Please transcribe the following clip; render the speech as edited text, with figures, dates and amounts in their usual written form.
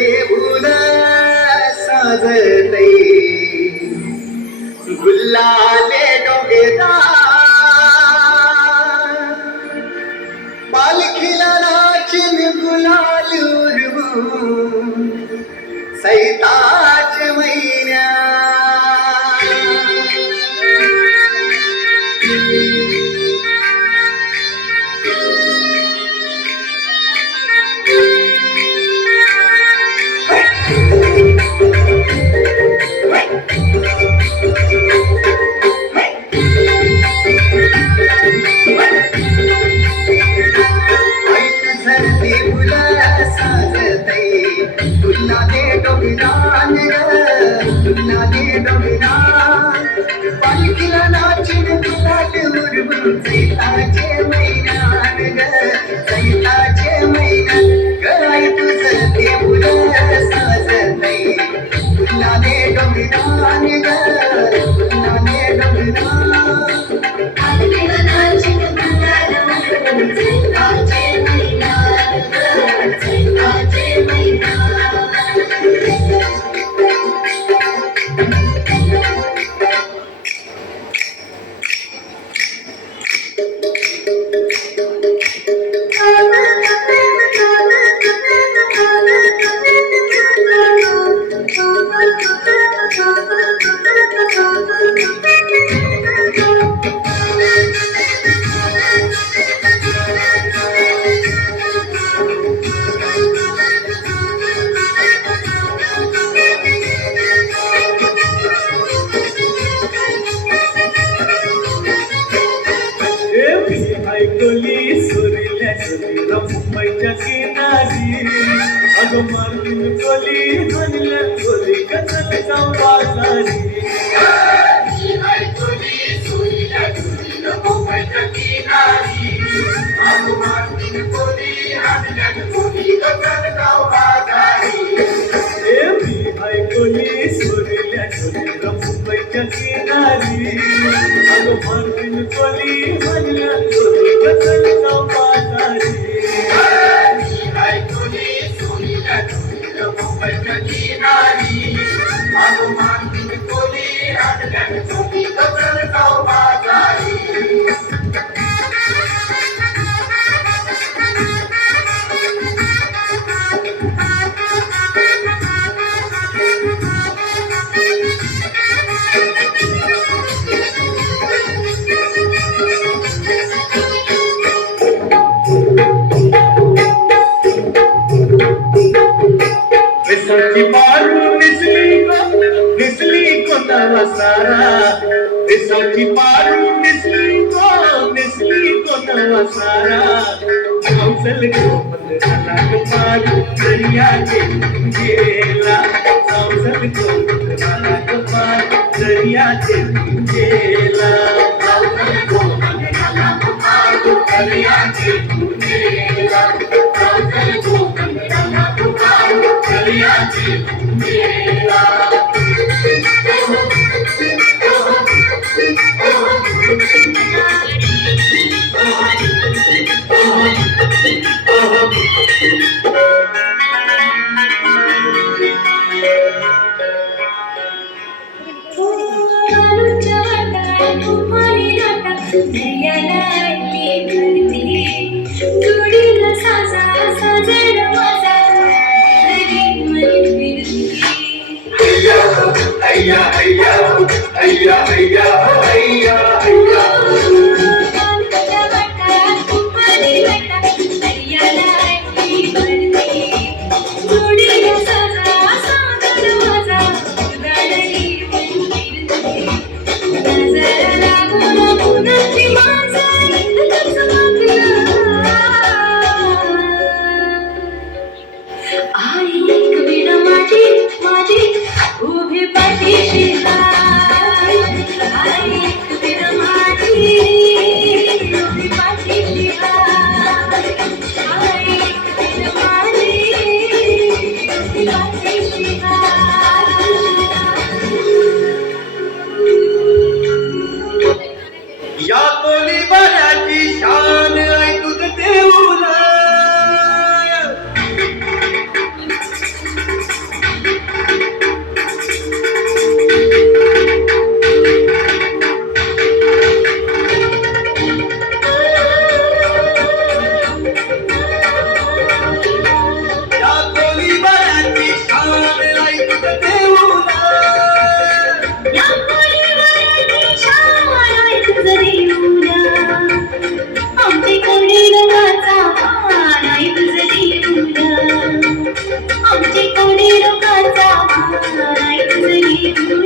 देऊन साजतई गुल्लाले डोगेदार पालखीला नाचिन गुलाल उडवून सैताच महिन्या पालखीला नाचिन गुलाल उडवून सैताचे मैदान ग सैताचे मैदान गळाई तुझं देऊळ साजतई गुलाले डोंगरान ग गुलाले डोंगरान पालखीला नाचिन गुलाल उडवून सैताचे मैदान ग सैताचे मैदान मुंबईच्या किनारी अगं मारून कोली म्हणल्या कोली कसं जाऊ बाजारी मुंबईच्या किनारी अगं मारून कोली म्हणल्या कोली कसं जाऊ बाजारी मी ऐकली सोडल्या सोडल्या मुंबईच्या किनारी अगं मारून कोली म्हणल्या कोली कसं जाऊ बाजारी विसरती पारू निसली को नवसारा विसरती पारू निसली को नवसारा हौसल को बदला पारू दरिया के गेला हौसल को बदला पारू दरिया के गेला हौसल को बदला पारू दरिया के गेला हौसल को बदला पारू दरिया के गेला Ayya, ayya, ayya, ayya, ayya, ayya. तुझे कोणी रोगाचा मार, आई तुझे